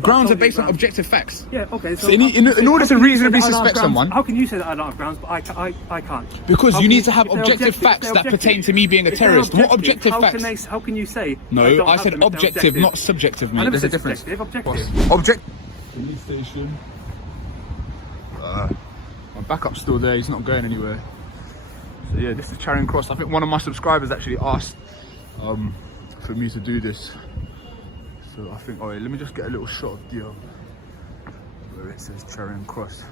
Grounds are based on objective facts. Yeah, okay. So in order to reasonably suspect someone... How can you say that I don't have grounds, but I can't? Because you need to have objective facts that pertain to me being a terrorist. What objective facts? How can you say... No, I said objective, not subjective, mate. There's a difference. Objective. Police station. My backup's still there, he's not going anywhere. So yeah, this is Charing Cross. I think one of my subscribers actually asked for me to do this. So I think, alright, let me just get a little shot of the where it says Charing Cross,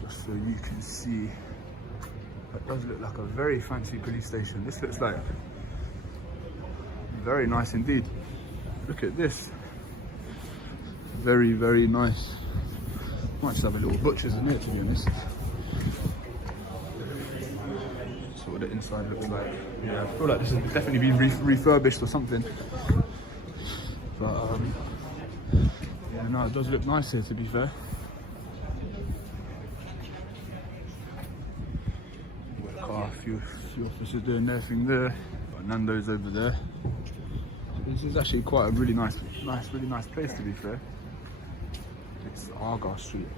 just so you can see. That does look like a very fancy police station. This looks like very nice indeed. Look at this. Very, very nice. Might just have a little butcher's in here, to be honest. That's what the inside looks like. Yeah, I feel like this has definitely been refurbished or something. But yeah, no, it does look nice here, to be fair. Car, a few officers doing their thing there. Got Nando's over there. This is actually quite a really nice place, to be fair. It's Argyle Street.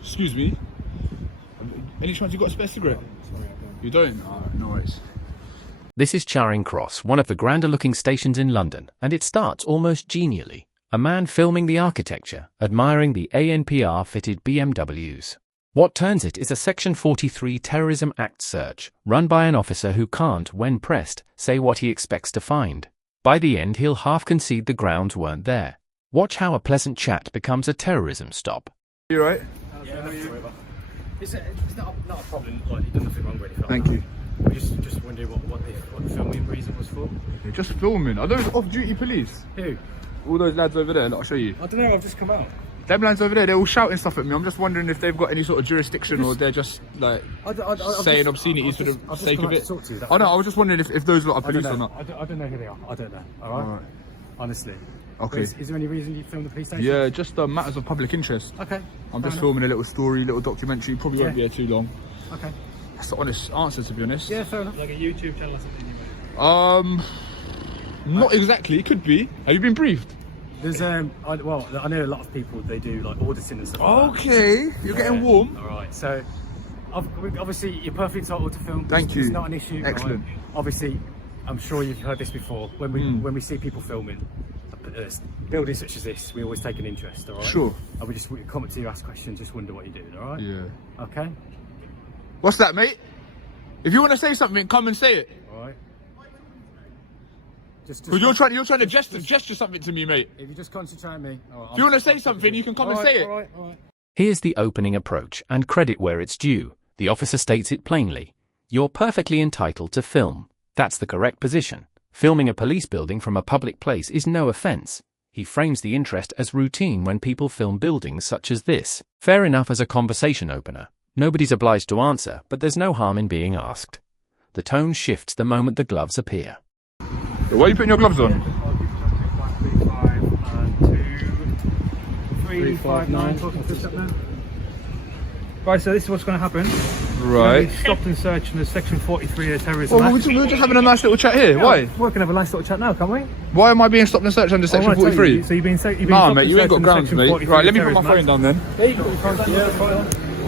Excuse me. Any chance you got a spare cigarette? You don't? Alright, no worries. This is Charing Cross, one of the grander looking stations in London, and it starts almost genially. A man filming the architecture, admiring the ANPR fitted BMWs. What turns it is a Section 43 Terrorism Act search, run by an officer who can't, when pressed, say what he expects to find. By the end he'll half concede the grounds weren't there. Watch how a pleasant chat becomes a terrorism stop. You right? Yeah, it's not a problem, like, you've done nothing wrong with it. Thank you. We just wondering what the filming reason was for. You're just filming. Are those off-duty police? Who? All those lads over there, I'll show you. I don't know, I've just come out. Them lads over there, they're all shouting stuff at me. I'm just wondering if they've got any sort of jurisdiction or they're just like saying obscenities for the sake of it. Oh no, I was just wondering if those lot are police or not. I don't know who they are. I don't know. Alright? Honestly. Okay. Is there any reason you filmed the police station? Yeah, just matters of public interest. Okay. I'm just filming a little story, little documentary. Probably won't be here too long. Okay. That's the honest answer, to be honest. Yeah, fair enough. Like a YouTube channel or something, not exactly. Could be. Have you been briefed? There's I know a lot of people, they do like auditing and stuff. Okay, like you're getting warm. All right, so obviously you're perfectly entitled to film. Thank you. It's not an issue. Excellent. Right? Obviously, I'm sure you've heard this before. When we see people filming buildings such as this, we always take an interest. All right. Sure. And we just come up to you, ask questions, just wonder what you're doing. All right. Yeah. Okay. What's that, mate? If you want to say something, come and say it. All right. Because you're trying to gesture something to me, mate. If you just concentrate on me. Right, if you want to say something, you can come and say it. All right. Here's the opening approach, and credit where it's due. The officer states it plainly. You're perfectly entitled to film. That's the correct position. Filming a police building from a public place is no offence. He frames the interest as routine when people film buildings such as this. Fair enough as a conversation opener. Nobody's obliged to answer, but there's no harm in being asked. The tone shifts the moment the gloves appear. Why are you putting your gloves on? 359. Right, so this is what's going to happen. Right. Stopped and searched under Section 43 of the Terrorism Act. We were just having a nice little chat here. Yeah, why? We can have a nice little chat now, can't we? Why am I being stopped and searched under Section 43? So you've been nah, mate, you ain't got grounds, mate. Right, let me put my phone down then. There you go.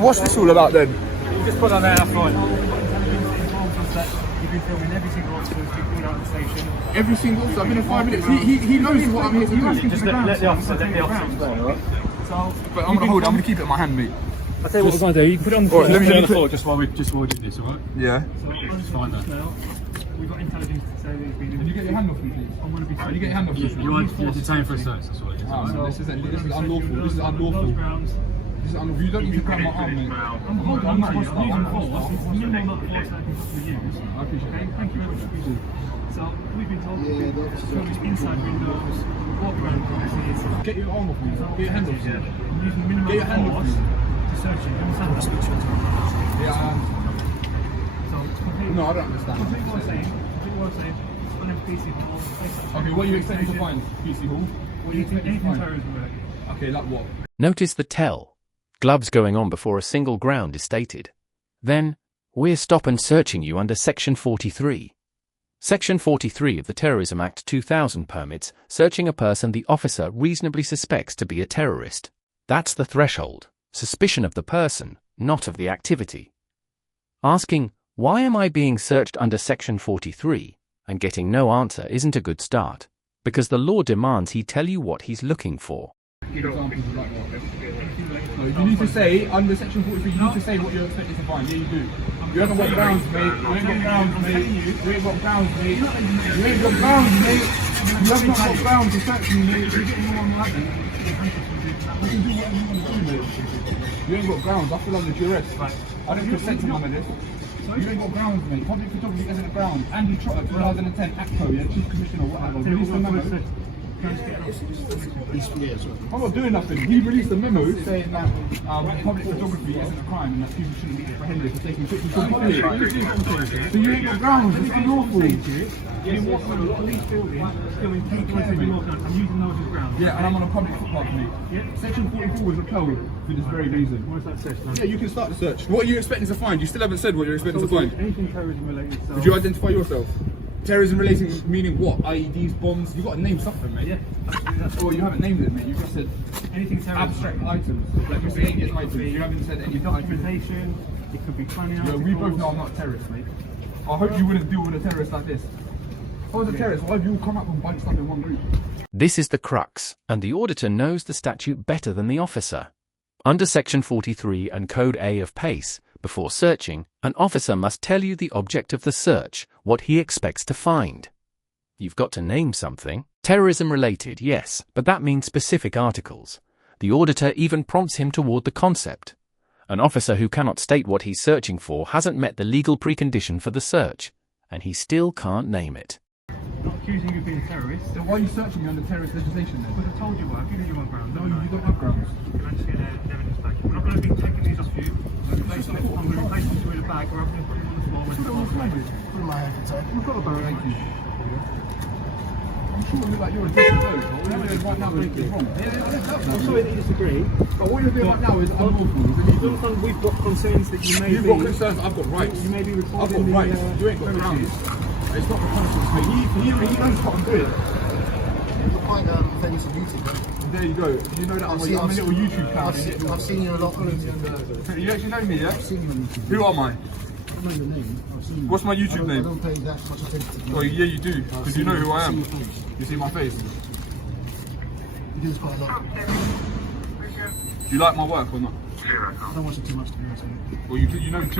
What's this all about then? You just put on there, that's fine. You've been filming every single officer who's been out of the station. Every single officer? I've been in 5 minutes. He knows what I'm here to do. Just let the officer explain, alright? But I'm going to keep it in my hand, mate. I'll tell you what we're going to do. You can put it on the floor. Let me on the floor just while we're doing this, alright? Yeah. So just find that. Now, we've got intelligence to say that he's been in. Can you get your hand off me, please? I'm going to be. Can you get your hand off me? You're detained for a search, that's what it is. This is unlawful. This is unlawful. This is unlawful. You don't need to grab my arm, mate. I'm not hostile. I'm not hostile. I appreciate it. Thank you very much. So we've been told to inside windows, walk around premises. Get your arm off me. Get your hand off me. Using minimum Get your hand off me. To search you. You understand what speech? Yeah. So it's completely. No, I don't understand. Completely what I'm saying. Completely what I'm saying. On a PC hall. Okay, what are you expecting to find? PC hall? What are you expecting to find? Terrorism work. Okay, like what? Notice the tell. Gloves going on before a single ground is stated. Then, we're stop and searching you under Section 43. Section 43 of the Terrorism Act 2000 permits searching a person the officer reasonably suspects to be a terrorist. That's the threshold. Suspicion of the person, not of the activity. Asking, "Why am I being searched under Section 43?" and getting no answer isn't a good start, because the law demands he tell you what he's looking for. Give examples of like what? So you need to say, under Section 43, you need to say what you're expected to find. Yeah, you do. You haven't got grounds, mate. You ain't got grounds, mate. You ain't got grounds, mate. You ain't got grounds, mate. You have not got grounds to search me, mate. You're getting more on like that. You can do whatever you want to do, mate. You ain't got grounds. I feel under duress. I don't consent to none of this. You ain't got grounds, mate. Public photography isn't a ground. Andy Trotter, 2010, ACTO, yeah, Chief Commissioner, whatever. Release the memo. I'm not doing nothing. He released a memo saying that public photography isn't a crime and that people shouldn't be apprehended for taking pictures of public. So you ain't got grounds. It's unlawful. Yeah, and I'm on a public footpath, mate. Section 44 was upheld for this very reason. Yeah, you can start the search. What are you expecting to find? You still haven't said what you're expecting to find. Anything terrorism related. Would you identify yourself? Terrorism relating meaning what? IEDs, bombs? You've got to name something, mate. Yeah. Or you haven't named it, mate. You've just said anything abstract items. Like miscellaneous items. You haven't said any documentation. It could be funny. Yeah, we both know I'm not a terrorist, mate. I hope you wouldn't deal with a terrorist like this. If I was a terrorist, why have you all come up and bunched up in one group? This is the crux, and the auditor knows the statute better than the officer. Under Section 43 and Code A of PACE, before searching, an officer must tell you the object of the search, what he expects to find. You've got to name something. Terrorism related, yes, but that means specific articles. The auditor even prompts him toward the concept. An officer who cannot state what he's searching for hasn't met the legal precondition for the search, and he still can't name it. I'm not accusing you of being a terrorist. Then why are you searching me under terrorist legislation then? Because I told you why. I've given you one ground. No, you don't have grounds. Can I just get evidence back? We're not going to be taking these off you. I'm going to place them through the bag, or I'm going to put them on the floor. Put my hand inside. You've got a bow, thank you. I'm sure like you're a different boat, but what you're doing right now is wrong. I'm sorry that you disagree. But what you're doing right now is unlawful. We've got concerns that you may You've got concerns, I've got rights. You may be I've got rights. You ain't got grounds. It's not reconnaissance, mate. He knows what I'm doing. You'll find famous on YouTube. There you go. You know that I'm a little YouTube channel. I've seen you a lot on YouTube. You actually know me, yeah? I've seen you on YouTube. Who am I? I know your name. I've seen you. What's my YouTube name? I don't pay that much attention to you. Oh, yeah, you do. Because you know who I am. You see my face. You do this quite a lot. Do you like my work or not? I don't watch it too much, to be honest with you. Well,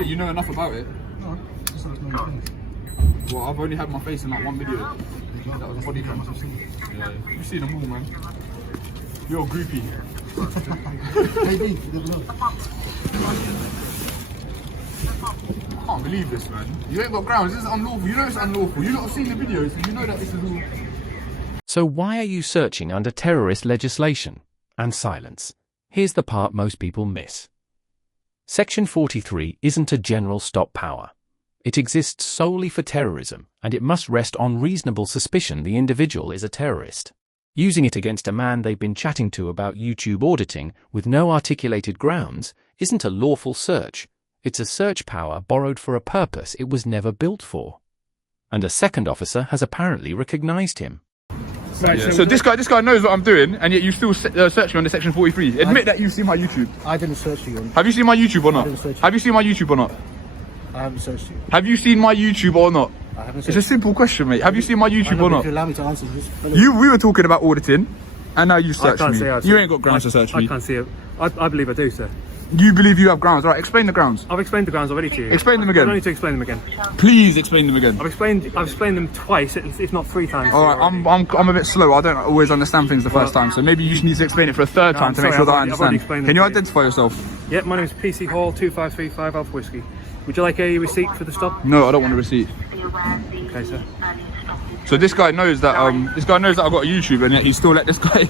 you know enough about it. No, just so it's not your face. Well, I've only had my face in like one video. That was a body cam. Yeah, you've seen them all, man. You're a groupie. Maybe, you never know. I can't believe this, man. You ain't got grounds. This is unlawful. You know it's unlawful. You lot have seen the videos, so you know that this is all. So why are you searching under terrorist legislation? And silence. Here's the part most people miss. Section 43 isn't a general stop power. It exists solely for terrorism, and it must rest on reasonable suspicion the individual is a terrorist. Using it against a man they've been chatting to about YouTube auditing with no articulated grounds isn't a lawful search. It's a search power borrowed for a purpose it was never built for. And a second officer has apparently recognized him. Yeah. So this guy knows what I'm doing, and yet you still search me under Section 43. Admit that you've seen my YouTube. I didn't search you. Have you seen my YouTube or not? Have you seen my YouTube or not? I haven't searched you. Have you seen my YouTube or not? I haven't searched It's a simple question, mate. Have you seen my YouTube or If not? you allow me to answer, just We were talking about auditing, and now you search me. You ain't got grounds to search me. I can't see it. I believe I do, sir. You believe you have grounds. All right, explain the grounds. I've explained the grounds already to you. Explain them I again. don't need to explain them again. Please explain them again. I've explained them twice, if not 3 times. All right, I'm a bit slow. I don't always understand things the first time, so maybe you just need to explain it for a third time to make sure that I I've already understand. explained Can you them to you. identify yourself? Yeah, my name is PC Hall 2535 Alpha Whiskey. Would you like a receipt for the stop? No, I don't want a receipt. Okay, sir. So this guy knows that I've got a YouTube, and yet he still let this guy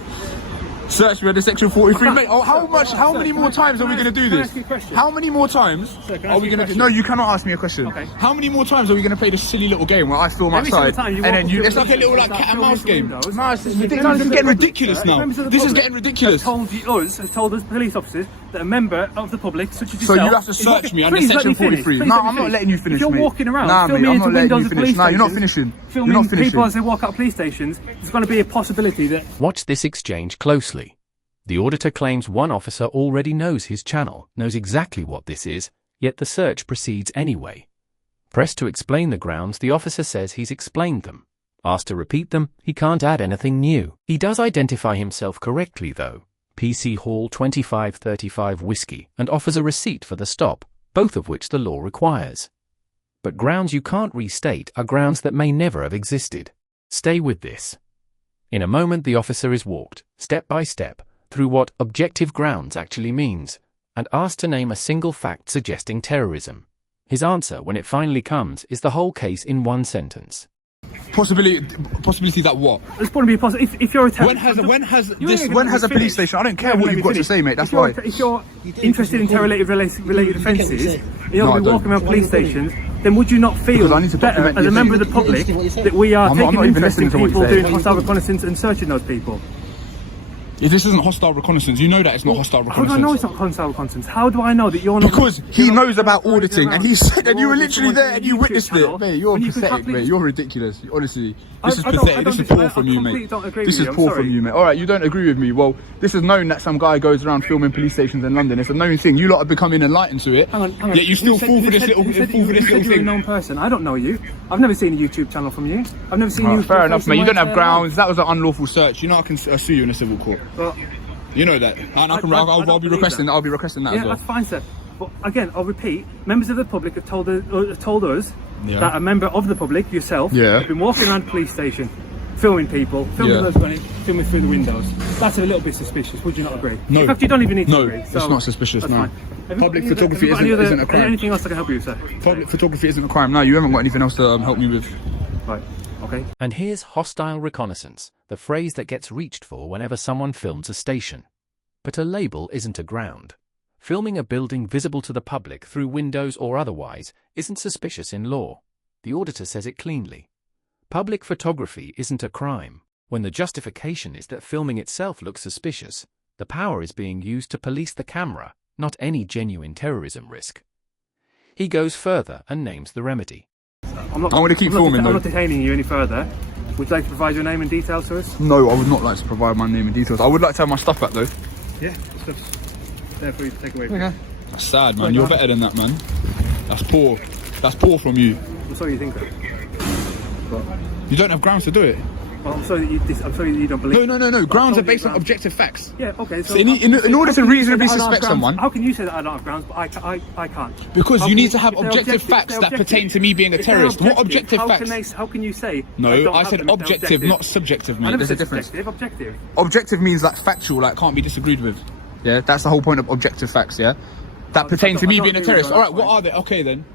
Search me under section 43. Mate, oh, how many more times are we going to do Can I this? ask you a question? How many more times Sir, can I are ask we you a going to do? question? No, you cannot ask me a question. Okay. How many more times are we going to play this silly little game where I film Every single outside time you and walk then up you, to it's like a little like start cat and filming mouse game. windows. No, this is Members ridiculous. This is of the getting public, ridiculous sir, now. members of the This is public getting ridiculous. Has told us police officers that a member of the public, such as So yourself, you have to is search walking- me under Please let section me finish. 43. Please No, let me I'm not finish. letting you finish, If you're mate. walking around, Nah, mate, filming I'm into not letting windows you of finish. police Nah, you're not stations, finishing. You're filming not finishing. people as they walk out of police stations, there's going to be a possibility that Watch this exchange closely. The auditor claims one officer already knows his channel, knows exactly what this is, yet the search proceeds anyway. Pressed to explain the grounds, the officer says he's explained them. Asked to repeat them, he can't add anything new. He does identify himself correctly though. PC Hall 2535 Whiskey, and offers a receipt for the stop, both of which the law requires. But grounds you can't restate are grounds that may never have existed. Stay with this. In a moment the officer is walked, step by step, through what objective grounds actually means, and asked to name a single fact suggesting terrorism. His answer, when it finally comes, is the whole case in one sentence. Possibility that what? there's going to be a possibility. If you're a terrorist, When has a police station? I don't care what you've got to say, mate. That's why. If you're interested in terror-related offences, and you're No, going to be I walking don't. around police stations, then would you not feel Because I need to better document as a your member thing. of the public that we are I'm not taking even interest in listening to what people you're saying. doing hostile reconnaissance and searching those people? If this isn't hostile reconnaissance, you know that it's not hostile How reconnaissance. do I know it's not hostile reconnaissance? How do I know that you're not? Because he knows about auditing, and he said, and you were literally there, and you YouTube witnessed channel, it. Mate, you're when you can pathetic, happily- mate. You're ridiculous. Honestly, this is I don't- pathetic. I This don't is poor I from you, completely mate. don't agree This with is you, I'm poor sorry. from you, mate. All right, you don't agree with me. Well, this is known that some guy goes around filming police stations in London. It's a known thing. You lot are becoming enlightened to it. Hang on. Yet you still Who said- fall who for this said- little, who said fall for this you said little you're a thing. known person. I don't know you. I've never seen a YouTube channel from you. I've never seen you. Fair enough, mate. You don't have Well, grounds. That was an unlawful search. You know I can sue you in a civil court. You know that, and I'll be believe requesting. that. I'll be requesting that Yeah, as well. that's fine, sir. But again, I'll repeat: members of the public have told us Yeah. that a member of the public, yourself, Yeah. has been walking around a police station, filming people, filming Yeah. those running, filming through the windows. That's a little bit suspicious. Would you not agree? No. In fact, you don't even need to No, agree. it's not suspicious, That's no. fine. Have you Public got any photography have you got isn't a crime. Anything else I can help you with, sir? Public photography isn't a crime. No, you haven't got anything else to help me with. Right. Okay. And here's hostile reconnaissance, the phrase that gets reached for whenever someone films a station. But a label isn't a ground. Filming a building visible to the public through windows or otherwise isn't suspicious in law. The auditor says it cleanly. Public photography isn't a crime. When the justification is that filming itself looks suspicious, the power is being used to police the camera, not any genuine terrorism risk. He goes further and names the remedy. I want to keep filming, I'm though. not detaining you any further. Would you like to provide your name and details to us? No, I would not like to provide my name and details. I would like to have my stuff back, though. Yeah. Stuff's there for you to take away. Okay. That's sad, man. You're better than that, man. That's poor. That's poor from you. I'm sorry you think that. But, You don't have grounds to do it. well, I'm sorry that you don't believe. No. Grounds are told you based on grounds. objective facts. Yeah, okay. So So in order to reasonably suspect someone, how can you say that I don't have grounds, but I can't? because How you can need to have if they're objective facts if they're that pertain objective- to me being a if they're terrorist. What objective how facts? How can you say? I No, don't I have said them if they're objective, not subjective, I mate. never There's a said difference. Objective. Objective means like factual, like can't be disagreed with. Yeah, that's the whole point of objective facts. Yeah, that pertain to I me don't being a agree with terrorist. you, All right, that's what are they? Okay then.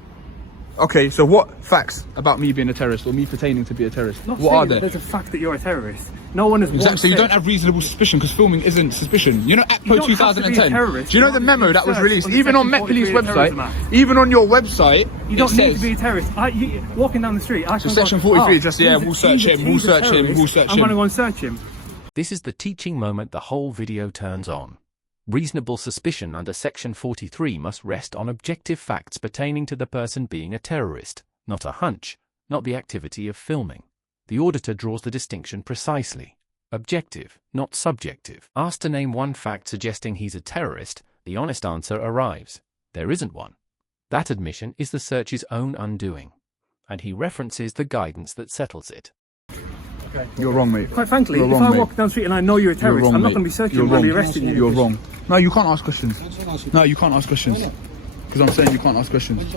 Okay, so what facts about me being a terrorist or me pertaining to be a terrorist? Not What saying are that there? There's a fact that you're a terrorist. No one has Exactly. once So you said- don't have reasonable suspicion because filming isn't suspicion. You know, You ACPO don't have to be a 2010. terrorist. Do you know You the don't memo have to that was search released, on the even on Section Met Police 43 Terrorism website, Act. even on your website, You don't it need to says, be a terrorist. Walking down the street, I can So go, Section 43 "Oh, just, yeah, he's a- we'll search he's a- him, we'll he's a search him, terrorist. we'll search I'm going to him." go and search him. This is the teaching moment the whole video turns on. Reasonable suspicion under Section 43 must rest on objective facts pertaining to the person being a terrorist, not a hunch, not the activity of filming. The auditor draws the distinction precisely. Objective, not subjective. Asked to name one fact suggesting he's a terrorist, the honest answer arrives. There isn't one. That admission is the search's own undoing, and he references the guidance that settles it. You're wrong, mate. Quite frankly, You're if wrong, I mate. walk down the street and I know you're a You're terrorist, wrong, I'm not mate. going to be searching You're you. I'm going to be wrong. arresting you. You're wrong. No, you can't ask questions. No, you can't ask questions. Because I'm saying you can't ask questions.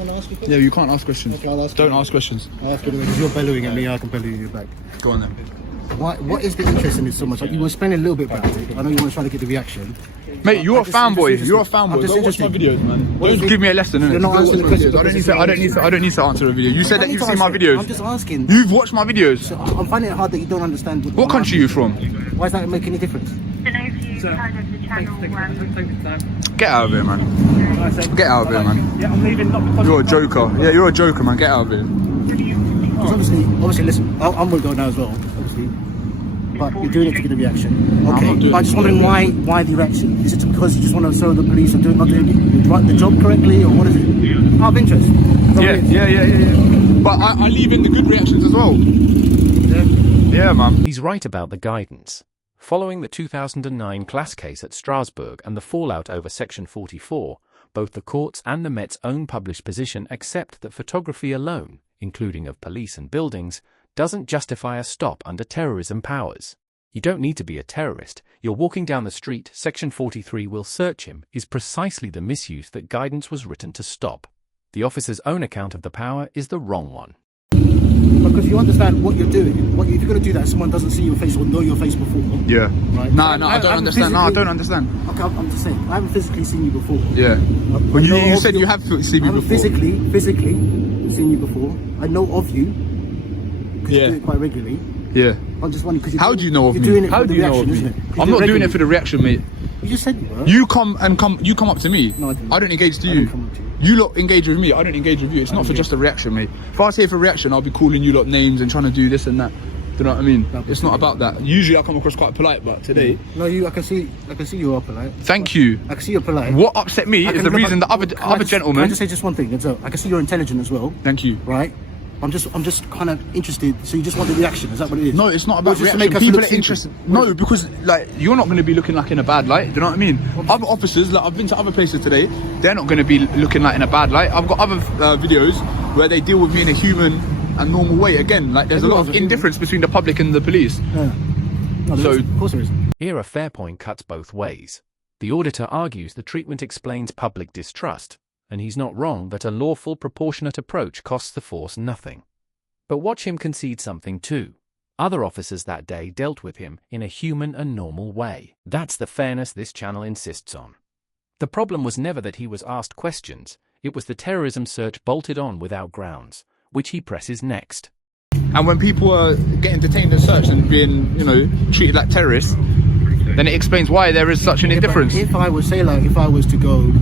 Yeah, you can't ask questions. Okay, I'll ask Don't you. ask questions. I'll ask you because you're bellowing at me, I can bellow you back. Go on then. What is the interest in it so much? Like, you were spending a little bit about it. I know you want to try to get the reaction. Mate, you're a I'm just fanboy. interested. You're a I'm fanboy. just Don't watch my interested. videos, man. What Don't is it? give me a lesson. innit? You're not answering the question. I don't need to answer a video. You said that you've seen my I'm videos. just asking. You've watched my videos. I'm finding it hard that you don't understand. What country are you from? Why does that make any difference? Don't know if you Sir, take the time. Get out of here, man. Get out of here, man. Yeah, I'm leaving. You're a joker. Yeah, you're a joker, man. Get out of here. Because obviously, listen, I'm going to go now as well, obviously. But you're doing it to get a reaction. Okay, but I'm just wondering why the reaction? Is it because you just want to show the police are not doing the job correctly, or what is it? Out of interest. Yeah. But I leave in the good reactions as well. Yeah, man. He's right about the guidance. Following the 2009 class case at Strasbourg and the fallout over Section 44, both the courts and the Met's own published position accept that photography alone, including of police and buildings, doesn't justify a stop under terrorism powers. You don't need to be a terrorist. You're walking down the street, Section 43 will search him, is precisely the misuse that guidance was written to stop. The officer's own account of the power is the wrong one. Because you understand what you're doing. If you're going to do that, someone doesn't see your face or know your face before. Yeah. Right? No, I don't understand. No, I don't understand. Okay, I'm just saying. I haven't physically seen you before. Yeah. But you said you have seen me before. Physically seen you before. I know of you. Because you do it quite regularly. Yeah. I'm just wondering, how do you know of me? Doing it How for do the you know of reaction, me? isn't it? I'm not doing it for the reaction, mate. You just said you were. You come up to me. No, I didn't. I don't engage to I you. didn't come up to you. You lot engage with me. I don't engage with you. It's not for just a reaction, mate. If I was here for a reaction, I'll be calling you lot names and trying to do this and that. Do you know what I mean? It's not about that. Usually I come across quite polite, but today. No, I can see you are polite. Thank you. I can see you're polite. What upset me is the reason the other gentleman. Can I just say just one thing? I can see you're intelligent as well. Thank you. Right? I'm just kind of interested. So you just want the reaction? Is that what it is? No, it's not about just to reaction. make us People look are interested. No, because like you're not going to be looking like in a bad light. Do you know what I mean? Other officers, like I've been to other places today, they're not going to be looking like in a bad light. I've got other videos where they deal with me in a human and normal way. Again, like there's a lot of indifference between the public and the police. Yeah. No, So of course there is. Here a fair point cuts both ways. The auditor argues the treatment explains public distrust, and he's not wrong that a lawful, proportionate approach costs the force nothing. But watch him concede something too. Other officers that day dealt with him in a human and normal way. That's the fairness this channel insists on. The problem was never that he was asked questions, it was the terrorism search bolted on without grounds, which he presses next. And when people are getting detained and searched and being, treated like terrorists, then it explains why there is such an indifference. If I was to go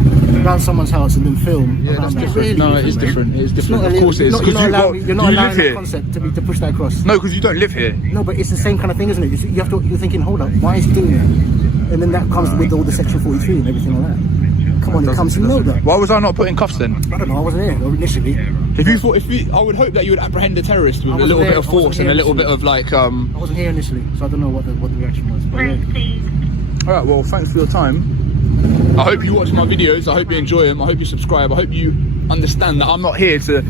around someone's house and then film, that's different. Really No, it is different. It is different. Of course it is. You're not allowing live that here. concept to push that across. No, because you don't live here. No, but it's the same kind of thing, isn't it? You're thinking, hold up, why is he doing that? And then that comes with all the Section 43 and everything like that. Come on, it comes to know that. Why was I not put in cuffs then? I don't know, I wasn't here initially. I would hope that you would apprehend the terrorist with a little bit of force and a little bit of like. I wasn't here initially, so I don't know what the reaction was. But yeah. Alright, well, thanks for your time. I hope you watch my videos. I hope you enjoy them. I hope you subscribe. I hope you understand that I'm not here to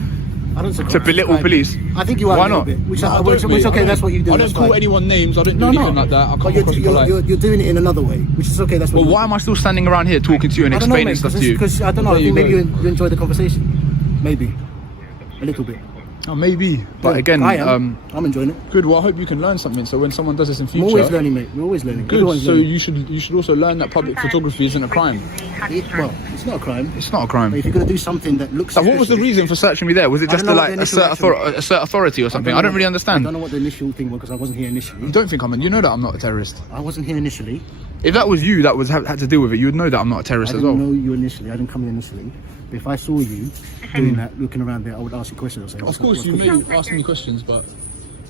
belittle police. I think you are. Why a little not? bit, which No, is okay. That's what you do. I don't call anyone names. I don't do anything like that. I come across polite. You're doing it in another way, which is okay. That's what. Well, why am I still standing around here talking to you and explaining stuff to you? Because I don't know. I think maybe you enjoy the conversation. Maybe a little bit. Oh, maybe. But Yeah, again, I'm enjoying it. good. Well, I hope you can learn something. So when someone does this in future, I'm always learning, mate. We're always learning. good. Everyone's So learning. you should also learn that public photography isn't a crime. Well, it's not a crime. It's not a crime. But if you're going to do something that looks. So what was the suspicious- reason for searching me there? Was it I just don't to know like what the initial assert authority or something? I don't really understand. I don't know what the initial thing was because I wasn't here initially. You don't think I'm? You know that I'm not a terrorist. I wasn't here initially. If that was you that was had to deal with it, you would know that I'm not a terrorist I as didn't well. know you initially. I didn't come here initially. But if I saw you doing that, looking around there, I would ask you questions. I'd say, Of course, you may ask me questions, but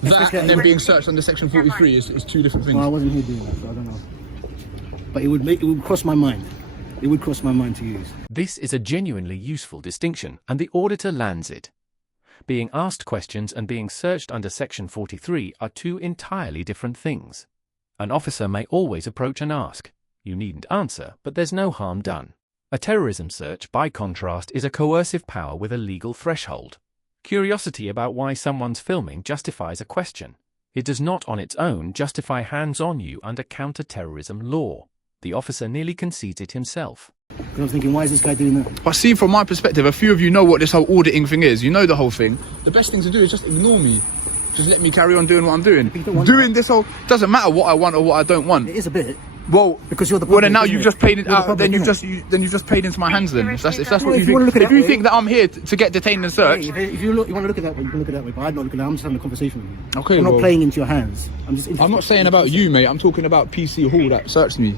that and then being searched under Section 43 is two different things. Well, I wasn't here doing that, so I don't know. But it would cross my mind. It would cross my mind to use. This is a genuinely useful distinction, and the auditor lands it. Being asked questions and being searched under Section 43 are two entirely different things. An officer may always approach and ask. You needn't answer, but there's no harm done. A terrorism search, by contrast, is a coercive power with a legal threshold. Curiosity about why someone's filming justifies a question. It does not on its own justify hands-on you under counter-terrorism law. The officer nearly concedes it himself. Because I was thinking, why is this guy doing that? But see, from my perspective, a few of you know what this whole auditing thing is. You know the whole thing. The best thing to do is just ignore me. Just let me carry on doing what I'm doing. you don't want Doing this whole doesn't matter what I want or what I don't want. It is a bit. Well, Because you're the well, then public, now isn't you've it? just paid it You're the out. public, Then you've isn't just paid into my hands. Then if that's what Well, you if you wanna look think. at If you that think way- that I'm here to get detained and searched, Hey, if you want to look at that way, you can look at that way. But I'm not looking at that. I'm just having a conversation with you. Okay, I'm not well- playing into your hands. I'm just. I'm not saying about you, mate. I'm talking about PC Hall that searched me.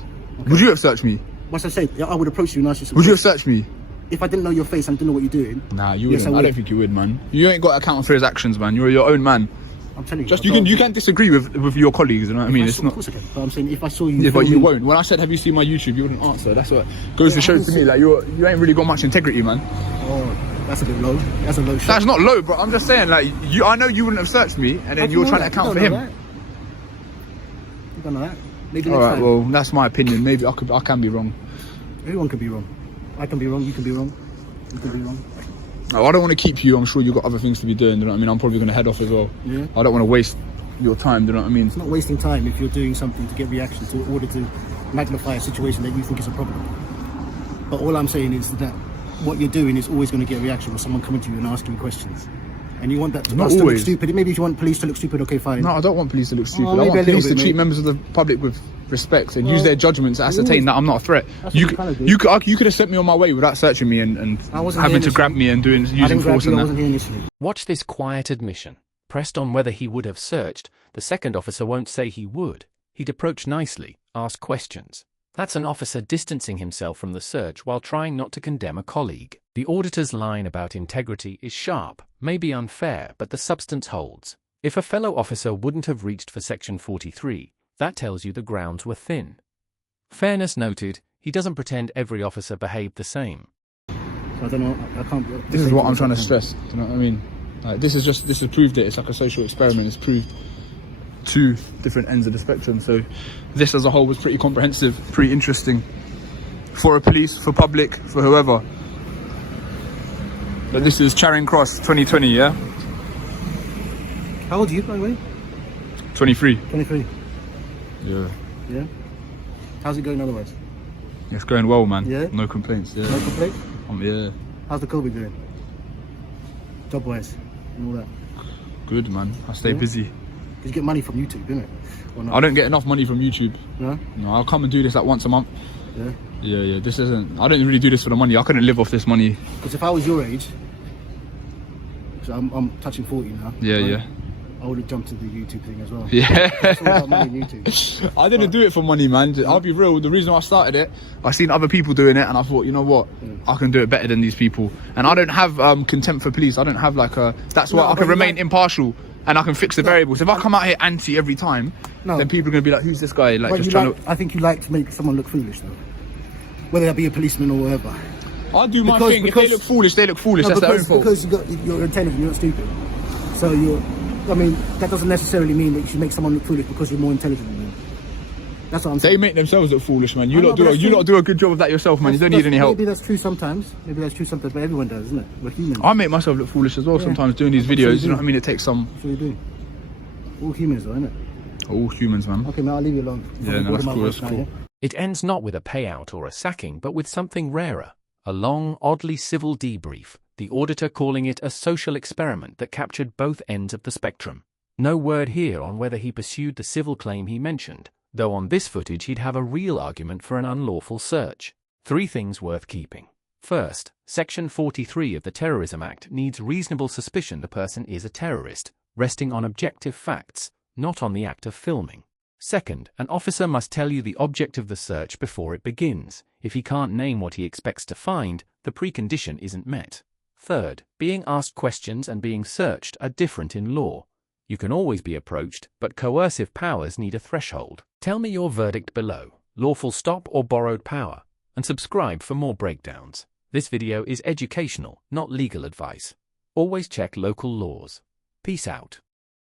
Would you have searched me? Once I said, I would approach you and ask you some Would you have questions. searched me? If I didn't know your face and didn't know what you're doing. Nah, you Yes, wouldn't. I don't think you would, man. You ain't got to account for his actions, man. You're your own man. I'm telling you. Just you can disagree with your colleagues, you know what I mean? It's Of not. course I can. But I'm saying if I saw you. Yeah, but you filming- won't. When I said, have you seen my YouTube, you wouldn't answer. That's what goes to show to me, like, you ain't really got much integrity, man. Oh, that's a bit low. That's a low shot. That's not low, bro. I'm just saying, like, I know you wouldn't have searched me, and then you're trying to account for him. You don't know that. Maybe All next right, time. well, that's my opinion. Maybe I can be wrong. Everyone can be wrong. I can be wrong. You can be wrong. You can be wrong. No, I don't want to keep you. I'm sure you've got other things to be doing, you know what I mean? I'm probably going to head off as well. Yeah. I don't want to waste your time, you know what I mean? It's not wasting time if you're doing something to get reaction to in order to magnify a situation that you think is a problem. But all I'm saying is that what you're doing is always going to get a reaction with someone coming to you and asking you questions. And you want that Not us to look always. stupid. Maybe if you want police to look stupid, okay, fine. No, I don't want police to look stupid. I maybe a want little police to bit, treat mate. members of the public with respect and use their judgment to ascertain always- that I'm not a threat. That's You what could, you kinda do. you could have sent me on my way without searching me and I wasn't having here to grab initially. me and I using didn't grab force you, and I that. wasn't here initially. Watch this quiet admission. Pressed on whether he would have searched, the second officer won't say he would. He'd approach nicely, ask questions. That's an officer distancing himself from the search while trying not to condemn a colleague. The auditor's line about integrity is sharp, maybe unfair, but the substance holds. If a fellow officer wouldn't have reached for Section 43, that tells you the grounds were thin. Fairness noted, he doesn't pretend every officer behaved the same. So I don't know. I can't. This is what I'm trying to stress. Do you know what I mean? Like, this has proved it. It's like a social experiment. It's proved two different ends of the spectrum. So this as a whole was pretty comprehensive, pretty interesting for a police, for public, for whoever. But this is Charing Cross 2020, yeah? How old are you, by the way? 23. 23. Yeah. Yeah. How's it going otherwise? It's going well, man. Yeah? No complaints. Yeah. No complaints? Yeah. How's the COVID going? Job-wise and all that. Good, man. I stay Yeah? busy. Because you get money from YouTube, innit? Or not? I don't get enough money from YouTube. No? No, I'll come and do this like once a month. Yeah. Yeah. This isn't. I don't really do this for the money. I couldn't live off this money. Because if I was your age, so I'm touching 40 now. Yeah, right? yeah. I would have jumped to the YouTube thing as well. Yeah. It's all about money on YouTube. I didn't do it for money, man. I'll be real. The reason I started it, I seen other people doing it, and I thought, you know what, I can do it better than these people. And I don't have contempt for police. I don't have like a. That's why No, I but can you remain like- impartial, and I can fix the variables. If I come out here anti every time, No. then people are gonna be like, "Who's this guy?" Like But just you trying like, I think you like to make someone look foolish, though. Whether that be a policeman or whatever. to. I do my Because- thing. If they because- look foolish, they look foolish. No, That's their own fault. because you're intelligent, you're not stupid. So I mean, that doesn't necessarily mean that you should make someone look foolish because you're more intelligent than them. That's what I'm They saying. make themselves look foolish, man. I You know, lot but do. that's You true. lot do a good job of that yourself, man. You don't need any help. Maybe that's true sometimes. But everyone does, isn't it? We're human. I make myself look foolish as well Yeah. sometimes doing these That's what you videos. You know do. what I mean? It takes some. That's what we do. All humans, though, isn't it? All humans, man. Okay, man, I'll leave you alone. Yeah, no, that's cool. That's cool. It ends not with a payout or a sacking, but with something rarer. A long, oddly civil debrief, the auditor calling it a social experiment that captured both ends of the spectrum. No word here on whether he pursued the civil claim he mentioned, though on this footage he'd have a real argument for an unlawful search. 3 things worth keeping. First, Section 43 of the Terrorism Act needs reasonable suspicion the person is a terrorist, resting on objective facts, not on the act of filming. Second, an officer must tell you the object of the search before it begins. If he can't name what he expects to find, the precondition isn't met. Third, being asked questions and being searched are different in law. You can always be approached, but coercive powers need a threshold. Tell me your verdict below, lawful stop or borrowed power, and subscribe for more breakdowns. This video is educational, not legal advice. Always check local laws. Peace out.